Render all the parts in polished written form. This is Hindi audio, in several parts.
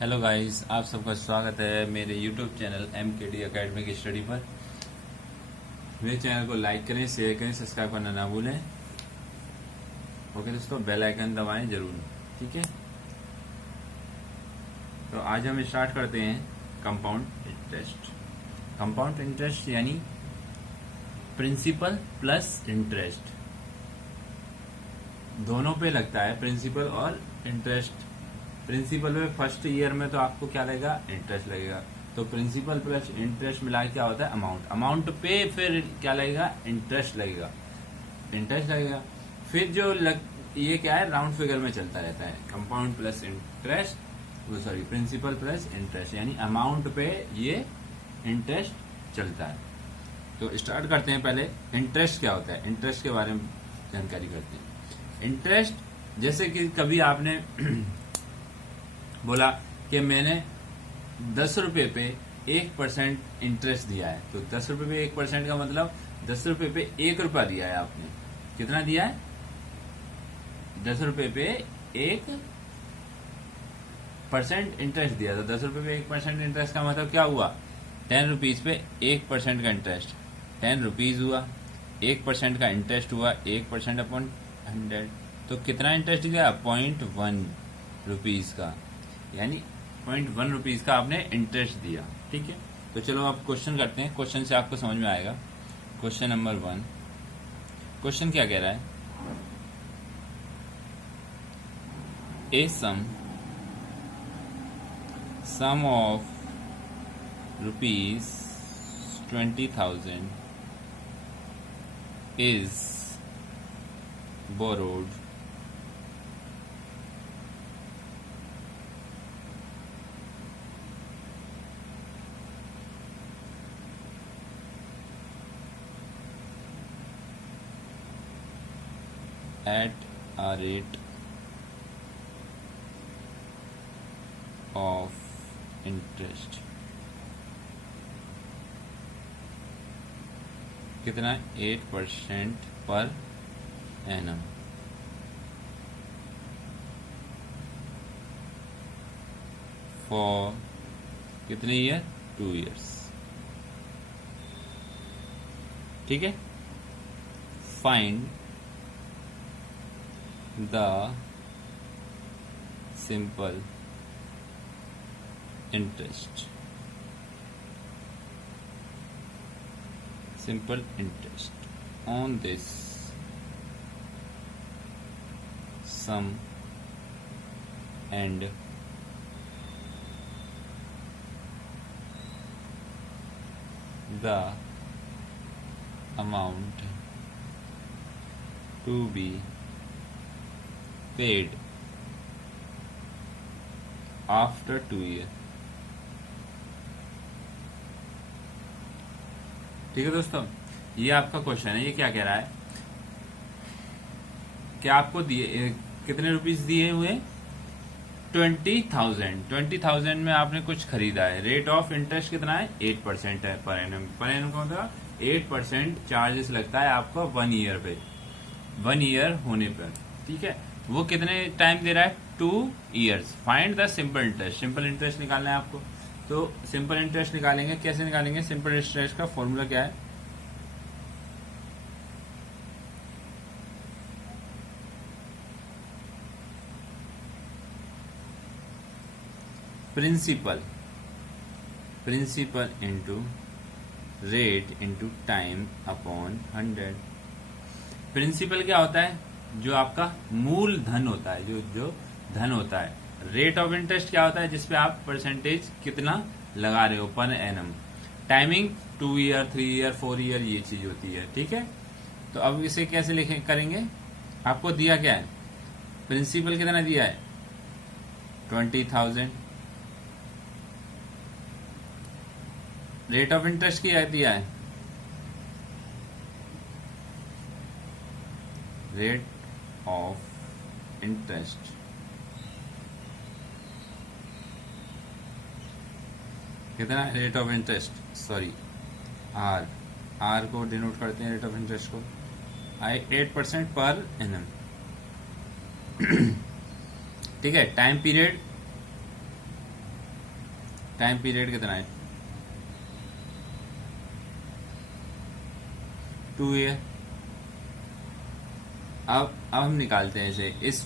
हेलो गाइस, आप सबका स्वागत है मेरे यूट्यूब चैनल MKD एकेडमी की स्टडी पर। मेरे चैनल को लाइक करें, शेयर करें, सब्सक्राइब करना ना भूलें। ओके दोस्तों, बेल आइकन दबाएं जरूर। ठीक है, तो आज हम स्टार्ट करते हैं कंपाउंड इंटरेस्ट। कंपाउंड इंटरेस्ट यानी प्रिंसिपल प्लस इंटरेस्ट, दोनों पे लगता है प्रिंसिपल और इंटरेस्ट। प्रिंसिपल में फर्स्ट ईयर में तो आपको क्या लगेगा, इंटरेस्ट लगेगा। तो प्रिंसिपल प्लस इंटरेस्ट मिला के क्या होता है, अमाउंट। अमाउंट पे फिर क्या लगेगा, इंटरेस्ट लगेगा। इंटरेस्ट लगेगा फिर ये क्या है, राउंड फिगर में चलता रहता है। कंपाउंड प्लस इंटरेस्ट, वो सॉरी प्रिंसिपल प्लस इंटरेस्ट, यानी अमाउंट पे ये इंटरेस्ट चलता है। तो स्टार्ट करते हैं। पहले इंटरेस्ट क्या होता है, इंटरेस्ट के बारे में जानकारी करते हैं। इंटरेस्ट जैसे कि कभी आपने बोला कि मैंने 10 रुपए पे 1% इंटरेस्ट दिया है, तो 10 रुपए पे 1% का मतलब 10 रुपए पे 1 रुपया दिया है आपने। कितना दिया है, 10 रुपए पे 1% इंटरेस्ट दिया। तो 10 रुपए पे 1% इंटरेस्ट का मतलब क्या हुआ, 10 रुपीज पे 1% का इंटरेस्ट 10 रुपीज हुआ। 1% का इंटरेस्ट हुआ 1% अपॉन 100, तो कितना इंटरेस्ट दिया, 0.1 रुपीज का, यानी 0.1 रुपीज का आपने इंटरेस्ट दिया। ठीक है, तो चलो आप क्वेश्चन करते हैं। क्वेश्चन से आपको समझ में आएगा। क्वेश्चन नंबर 1, क्वेश्चन क्या कह रहा है, a sum of ₹20,000 is borrowed at a rate of interest कितना, 8% पर एनम। फॉर कितने ईयर, 2 ईयर्स। ठीक है, find the simple interest. Simple interest on this sum and the amount to be paid after 2 years। ठीक है दोस्तों, ये आपका क्वेश्चन है। ये क्या कह रहा है कि आपको दिए कितने रुपीस दिए हुए, 20,000 में आपने कुछ खरीदा है। रेट ऑफ इंटरेस्ट कितना है, 8% है पर एनम। पर एनम का मतलब 8% चार्जेस लगता है आपको 1 ईयर पे, 1 ईयर होने पर। ठीक है, वो कितने टाइम दे रहा है, 2 years. Find the simple interest. Simple interest निकालना है आपको। तो सिंपल इंटरेस्ट निकालेंगे, कैसे निकालेंगे, सिंपल इंटरेस्ट का फॉर्मूला क्या है, principal into rate into time upon 100। Principal क्या होता है, जो आपका मूल धन होता है, जो धन होता है। रेट ऑफ इंटरेस्ट क्या होता है, जिसपे आप परसेंटेज कितना लगा रहे हो per annum. Timing 2 year, 3 year, 4 year, ये चीज होती है। ठीक है, तो अब इसे कैसे लिखे करेंगे, आपको दिया क्या है, प्रिंसिपल कितना दिया है, 20,000। रेट ऑफ इंटरेस्ट क्या दिया है, रेट ऑफ इंटरेस्ट कितना, rate of interest sorry R को डिनोट करते हैं रेट ऑफ इंटरेस्ट को, 8% पर एनम। ठीक है, टाइम पीरियड टाइम पीरियड कितना है 2 ईयर। अब हम निकालते हैं इसे इस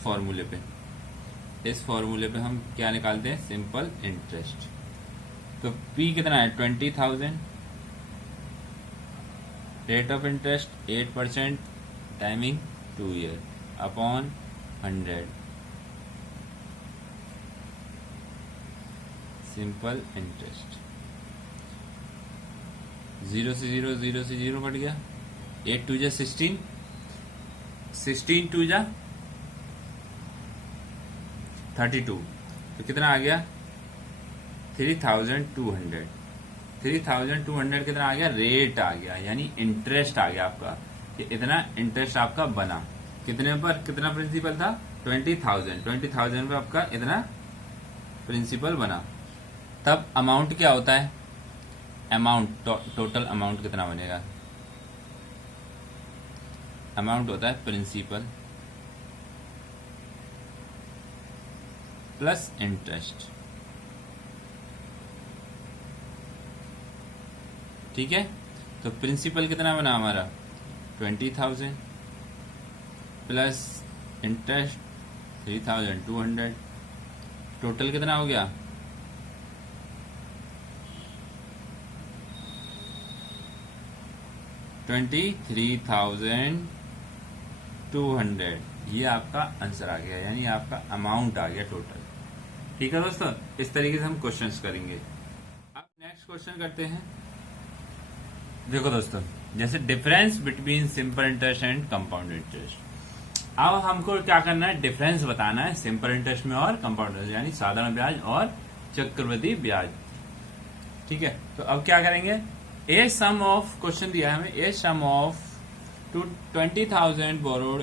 फॉर्मूले पे हम क्या निकालते हैं सिंपल इंटरेस्ट। तो P कितना है 20,000, rate of interest 8%, timing 2 year upon 100 simple interest. 0 से 0 कट गया, 8 2 जा 16, 16 2 जा 32, तो कितना आ गया 3,200। 3,200 कितना आ गया रेट आ गया, यानी इंटरेस्ट आ गया आपका, कि इतना इंटरेस्ट आपका बना। कितने पर कितना प्रिंसिपल था 20,000 पे आपका इतना प्रिंसिपल बना। तब अमाउंट क्या होता है, अमाउंट टोटल अमाउंट कितना बनेगा, अमाउंट होता है प्रिंसिपल प्लस इंटरेस्ट। ठीक है, तो प्रिंसिपल कितना बना हमारा 20,000 प्लस इंटरेस्ट 3,200, टोटल कितना हो गया 23,200। ये आपका आंसर आ गया, यानी आपका अमाउंट आ गया टोटल। ठीक है दोस्तों, इस तरीके से हम क्वेश्चंस करेंगे। अब नेक्स्ट क्वेश्चन करते हैं। देखो दोस्तों, जैसे difference between simple interest and compound interest. अब हमको क्या करना है, डिफरेंस बताना है सिंपल इंटरेस्ट में और कंपाउंड इंटरेस्ट, यानी साधारण ब्याज और चक्रवृद्धि ब्याज। ठीक है, तो अब क्या करेंगे, ए सम ऑफ, क्वेश्चन दिया है हमें, ए sum of 20,000 borrowed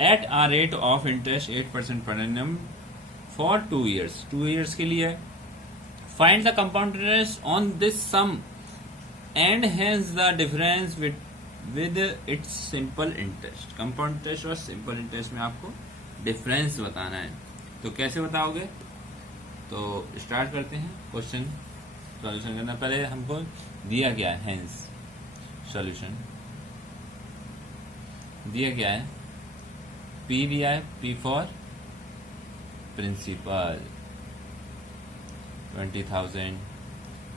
at a rate of interest 8% per annum for 2 years। 2 years के लिए find the compound interest on this sum and hence the difference with its simple interest। compound interest और simple interest में आपको डिफरेंस बताना है, तो कैसे बताओगे। तो स्टार्ट करते हैं क्वेश्चन सॉल्यूशन करना। पहले हमको दिया गया है हेंस सॉल्यूशन दिया गया है, P दिया है, P for principal 20,000,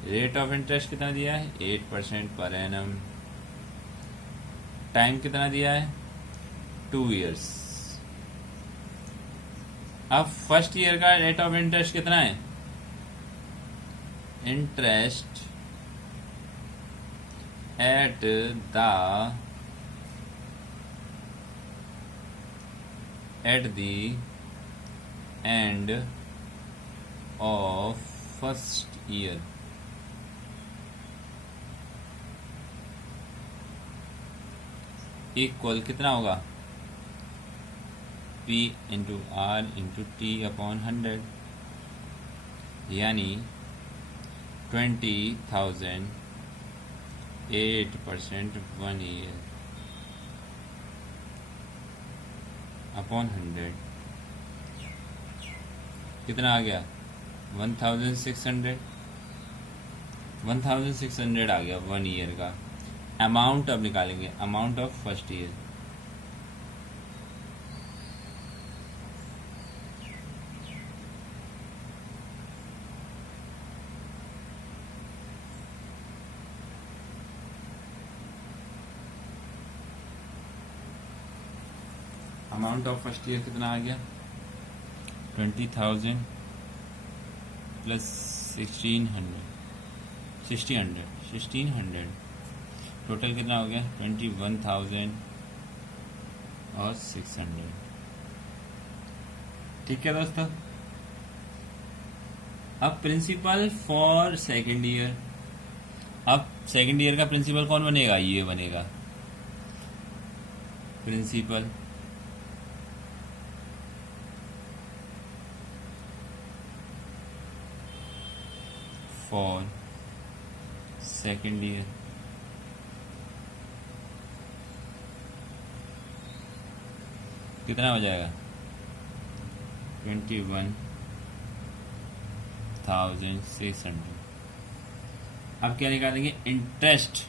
rate of interest कितना दिया है 8% पर एनम, टाइम कितना दिया है 2 years। अब फर्स्ट ईयर का रेट ऑफ इंटरेस्ट कितना है, interest at the end of first year equal कितना होगा P into R into T upon 100, यानी 20,000 8% 1 year अपॉन 100 कितना आ गया 1,600 आ गया 1 ईयर का। अमाउंट अब निकालेंगे, amount of first year. Amount of first year कितना आ गया 20,000 प्लस 1600 टोटल कितना हो गया 21,000 और 600। ठीक है दोस्तों, अब प्रिंसिपल फॉर सेकेंड ईयर। अब सेकेंड ईयर का प्रिंसिपल कौन बनेगा, ये बनेगा प्रिंसिपल फॉर सेकेंड ईयर कितना हो जाएगा 21 1600। अब क्या निकालेंगे? Interest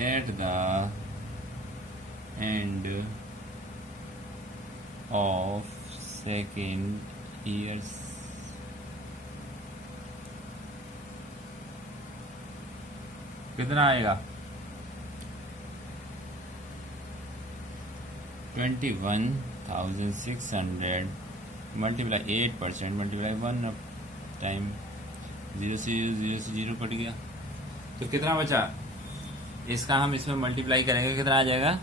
at the end of second years. कितना आएगा? 21,600 मल्टीप्लाई 8% मल्टीप्लाई 1 टाइम 0 से 0 कट गया, तो कितना बचा? इसका हम इसमें मल्टीप्लाई करेंगे, कितना आ जाएगा?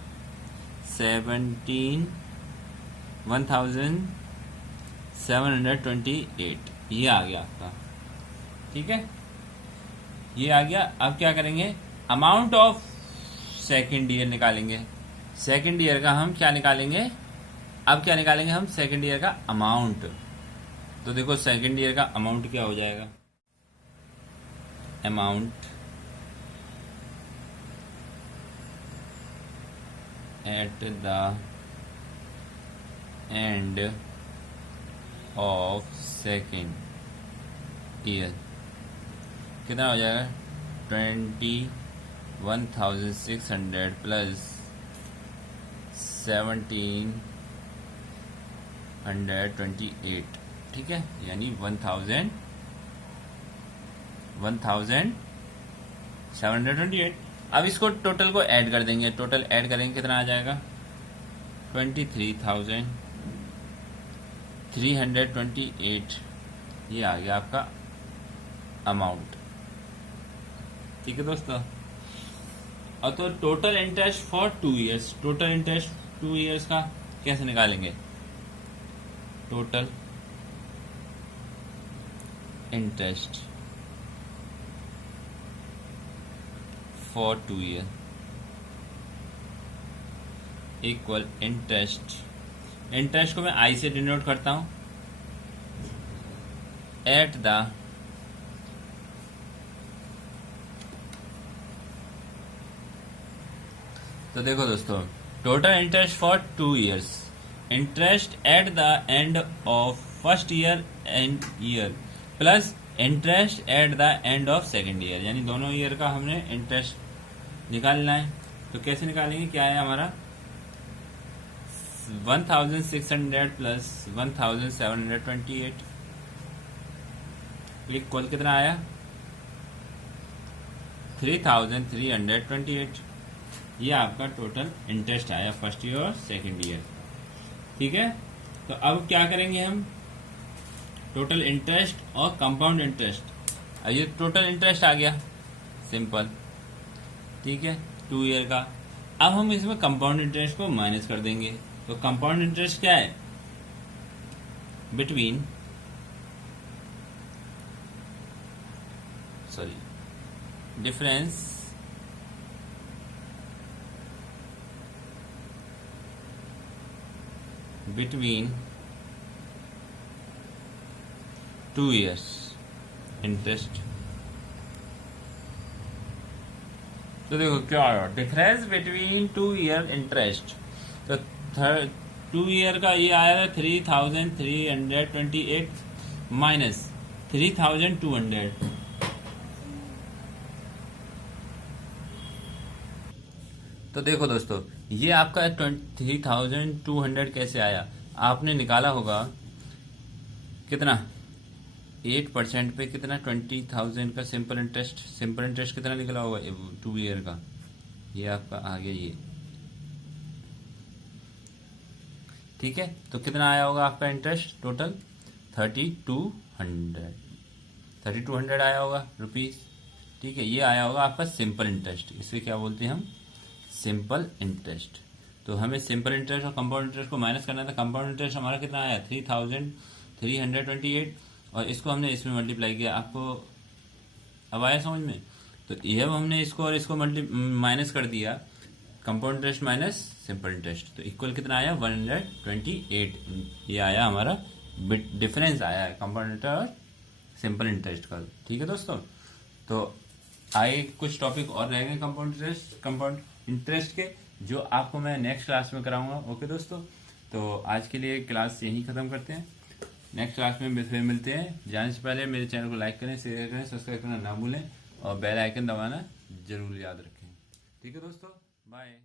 17,728 ये आ गया आपका। ठीक है, ये आ गया। अब क्या करेंगे? अमाउंट ऑफ सेकेंड ईयर निकालेंगे। सेकेंड ईयर का हम क्या निकालेंगे? अब क्या निकालेंगे हम? सेकेंड ईयर का अमाउंट। तो देखो सेकेंड ईयर का अमाउंट क्या हो जाएगा? Amount at the end of second year कितना हो जाएगा? 21,600 प्लस 1,728। ठीक है, यानी 1,728। अब इसको टोटल को ऐड कर देंगे। टोटल ऐड करेंगे, कितना आ जाएगा? 23,328। ये आ गया आपका अमाउंट। ठीक है दोस्तों, और तो total interest for 2 years. Total interest 2 years का कैसे निकालेंगे? Total interest for 2 year equal interest को मैं आई से डिनोट करता हूं, एट द तो देखो दोस्तों, total interest for 2 years, interest at the end of first year and year plus interest at the end of second year, यानी दोनों ईयर का हमने इंटरेस्ट निकालना है। तो कैसे निकालेंगे? क्या है हमारा? 1,600 प्लस 1,728 इक्वल कितना आया? 3,328। ये आपका टोटल इंटरेस्ट आया फर्स्ट ईयर और सेकेंड ईयर। ठीक है, तो अब क्या करेंगे हम? टोटल इंटरेस्ट और कंपाउंड इंटरेस्ट। अब ये टोटल इंटरेस्ट आ गया, सिंपल। ठीक है, 2 ईयर का। अब हम इसमें कंपाउंड इंटरेस्ट को माइनस कर देंगे। तो कंपाउंड इंटरेस्ट क्या है? Between difference between 2 years interest. तो देखो क्या आया? Difference between 2 year interest. तो 2 ईयर का ये आया 3,328 माइनस 3,200। तो देखो दोस्तों, ये आपका 3,200 कैसे आया? आपने निकाला होगा कितना? 8% पे कितना? 20,000 का सिंपल इंटरेस्ट। सिंपल इंटरेस्ट कितना निकला होगा 2 ईयर का? ये आपका आ गया ये। ठीक है, तो कितना आया होगा आपका इंटरेस्ट टोटल? 3,200 आया होगा रुपीज। ठीक है, ये आया होगा आपका सिंपल इंटरेस्ट। इसे क्या बोलते हैं हम? Simple interest. तो हमें सिंपल इंटरेस्ट और कंपाउंड इंटरेस्ट को माइनस करना था। कंपाउंड इंटरेस्ट हमारा कितना आया? 3,328, और इसको हमने इसमें मल्टीप्लाई किया। आपको अब आया समझ में? तो ये हमने इसको और इसको माइनस कर दिया, compound interest minus simple interest, तो इक्वल कितना आया? 128। ये आया हमारा डिफरेंस आया है कंपाउंड इंटरेस्ट और सिंपल इंटरेस्ट का। ठीक है दोस्तों, तो आगे कुछ टॉपिक और रहेंगे कंपाउंड इंटरेस्ट के, जो आपको मैं नेक्स्ट क्लास में कराऊंगा। ओके दोस्तों, तो आज के लिए क्लास यहीं खत्म करते हैं। नेक्स्ट क्लास में फिर मिलते हैं। जाने से पहले मेरे चैनल को लाइक करें, शेयर करें, सब्सक्राइब करना ना भूलें और बेल आइकन दबाना जरूर याद रखें। ठीक है दोस्तों, बाय।